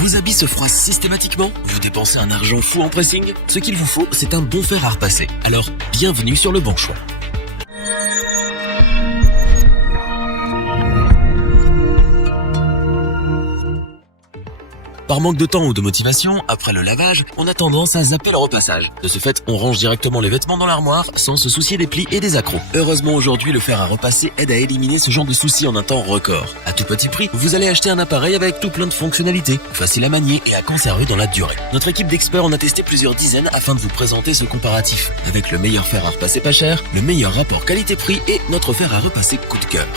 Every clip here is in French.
Vos habits se froissent systématiquement? Vous dépensez un argent fou en pressing? Ce qu'il vous faut, c'est un bon fer à repasser. Alors, bienvenue sur le bon choix. Par manque de temps ou de motivation, après le lavage, on a tendance à zapper le repassage. De ce fait, on range directement les vêtements dans l'armoire sans se soucier des plis et des accrocs. Heureusement aujourd'hui, le fer à repasser aide à éliminer ce genre de soucis en un temps record. À tout petit prix, vous allez acheter un appareil avec tout plein de fonctionnalités, facile à manier et à conserver dans la durée. Notre équipe d'experts en a testé plusieurs dizaines afin de vous présenter ce comparatif. Avec le meilleur fer à repasser pas cher, le meilleur rapport qualité-prix et notre fer à repasser coup de cœur.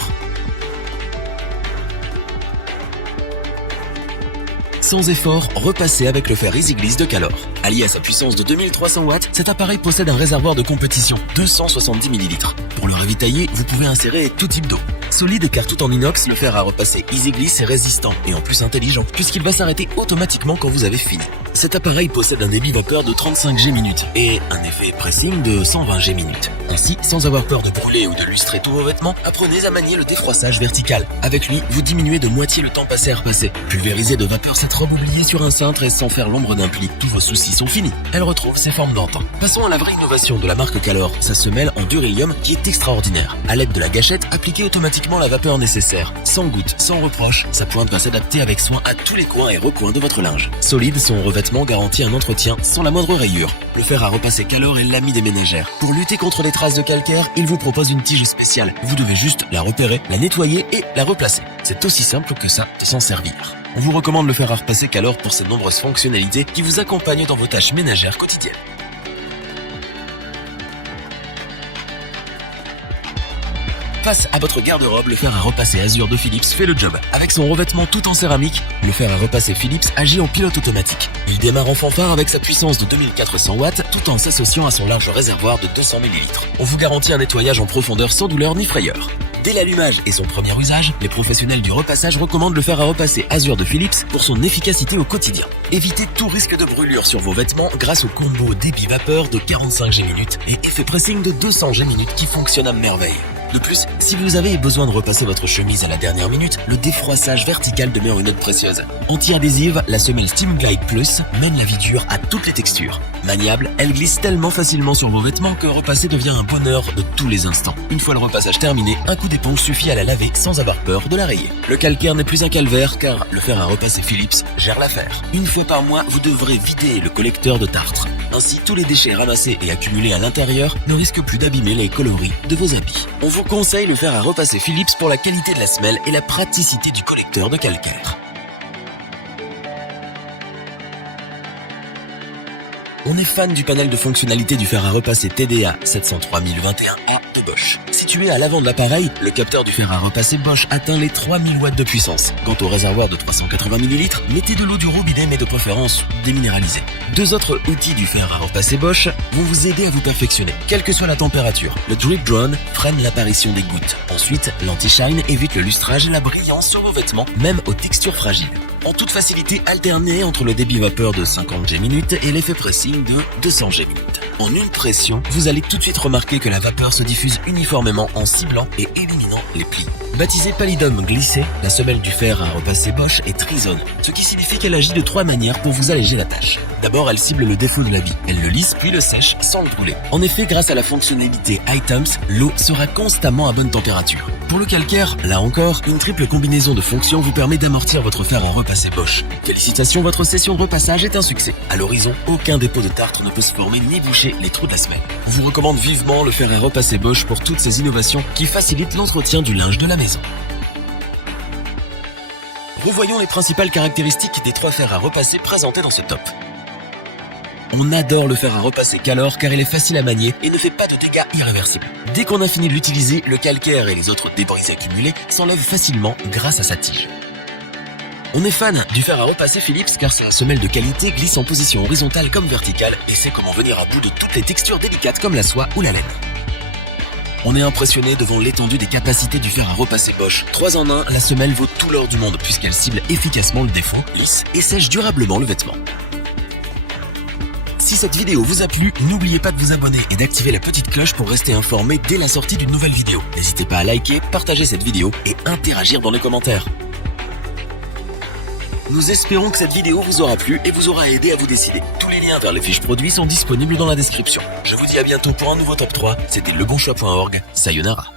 Sans effort, repassez avec le fer EasyGliss de Calor. Allié à sa puissance de 2300 watts, cet appareil possède un réservoir de compétition, 270 ml. Pour le ravitailler, vous pouvez insérer tout type d'eau. Solide car tout en inox, le fer à repasser EasyGliss est résistant et en plus intelligent, puisqu'il va s'arrêter automatiquement quand vous avez fini. Cet appareil possède un débit vapeur de 35 G-min et un effet pressing de 120 G-min. Ainsi, sans avoir peur de brûler ou de lustrer tous vos vêtements, apprenez à manier le défroissage vertical. Avec lui, vous diminuez de moitié le temps passé à repasser. Pulvérisez de vapeur cette robe oubliée sur un cintre et sans faire l'ombre d'un pli, tous vos soucis sont finis. Elle retrouve ses formes d'antan. Passons à la vraie innovation de la marque Calor, sa semelle en durilium qui est extraordinaire. À l'aide de la gâchette, appliquez automatiquement la vapeur nécessaire. Sans goutte, sans reproche, sa pointe va s'adapter avec soin à tous les coins et recoins de votre linge. Solide, son revêtement garantit un entretien sans la moindre rayure. Le fer à repasser Calor est l'ami des ménagères. Pour lutter contre les traces de calcaire, il vous propose une tige spéciale. Vous devez juste la repérer, la nettoyer et la replacer. C'est aussi simple que ça de s'en servir. On vous recommande le fer à repasser Calor pour ses nombreuses fonctionnalités qui vous accompagnent dans vos tâches ménagères quotidiennes. Face à votre garde-robe, le fer à repasser Azure de Philips fait le job. Avec son revêtement tout en céramique, le fer à repasser Philips agit en pilote automatique. Il démarre en fanfare avec sa puissance de 2400 watts tout en s'associant à son large réservoir de 200 ml. On vous garantit un nettoyage en profondeur sans douleur ni frayeur. Dès l'allumage et son premier usage, les professionnels du repassage recommandent le fer à repasser Azure de Philips pour son efficacité au quotidien. Évitez tout risque de brûlure sur vos vêtements grâce au combo débit vapeur de 45 G-min et effet pressing de 200 G-min qui fonctionne à merveille. De plus, si vous avez besoin de repasser votre chemise à la dernière minute, le défroissage vertical demeure une note précieuse. Anti-adhésive, la semelle Steam Glide Plus mène la vie dure à toutes les textures. Maniable, elle glisse tellement facilement sur vos vêtements que repasser devient un bonheur de tous les instants. Une fois le repassage terminé, un coup d'éponge suffit à la laver sans avoir peur de la rayer. Le calcaire n'est plus un calvaire car le fer à repasser Philips gère l'affaire. Une fois par mois, vous devrez vider le collecteur de tartre. Ainsi, tous les déchets ramassés et accumulés à l'intérieur ne risquent plus d'abîmer les coloris de vos habits. On vous conseille le fer à repasser Philips pour la qualité de la semelle et la praticité du collecteur de calcaire. On est fan du panel de fonctionnalités du fer à repasser TDA 703021A de Bosch. Situé à l'avant de l'appareil, le capteur du fer à repasser Bosch atteint les 3000 watts de puissance. Quant au réservoir de 380 ml, mettez de l'eau du robinet mais de préférence déminéralisée. Deux autres outils du fer à repasser Bosch vont vous aider à vous perfectionner, quelle que soit la température. Le Drip Drone freine l'apparition des gouttes. Ensuite, l'anti-shine évite le lustrage et la brillance sur vos vêtements, même aux textures fragiles. En toute facilité, alternez entre le débit vapeur de 50 G-min et l'effet pressing de 200 G-min. En une pression, vous allez tout de suite remarquer que la vapeur se diffuse uniformément en ciblant et éliminant les plis. Baptisée Palidum glissé, la semelle du fer à repasser Bosch est trizone, ce qui signifie qu'elle agit de 3 manières pour vous alléger la tâche. D'abord, elle cible le défaut de l'habit. Elle le lisse puis le sèche sans le brûler. En effet, grâce à la fonctionnalité Items, l'eau sera constamment à bonne température. Pour le calcaire, là encore, une triple combinaison de fonctions vous permet d'amortir votre fer à repasser Bosch. Félicitations, votre session de repassage est un succès. À l'horizon, aucun dépôt de tartre ne peut se former ni boucher les trous de la semelle. On vous recommande vivement le fer à repasser Bosch pour toutes ces innovations qui facilitent l'entretien du linge de la maison. Revoyons les principales caractéristiques des 3 fers à repasser présentés dans ce top. On adore le fer à repasser Calor car il est facile à manier et ne fait pas de dégâts irréversibles. Dès qu'on a fini de l'utiliser, le calcaire et les autres débris accumulés s'enlèvent facilement grâce à sa tige. On est fan du fer à repasser Philips car sa semelle de qualité glisse en position horizontale comme verticale et sait comment venir à bout de toutes les textures délicates comme la soie ou la laine. On est impressionné devant l'étendue des capacités du fer à repasser Bosch. 3 en 1, la semelle vaut tout l'or du monde puisqu'elle cible efficacement le défaut, lisse et sèche durablement le vêtement. Si cette vidéo vous a plu, n'oubliez pas de vous abonner et d'activer la petite cloche pour rester informé dès la sortie d'une nouvelle vidéo. N'hésitez pas à liker, partager cette vidéo et interagir dans les commentaires. Nous espérons que cette vidéo vous aura plu et vous aura aidé à vous décider. Tous les liens vers les fiches produits sont disponibles dans la description. Je vous dis à bientôt pour un nouveau top 3. C'était lebonchoix.org. Sayonara.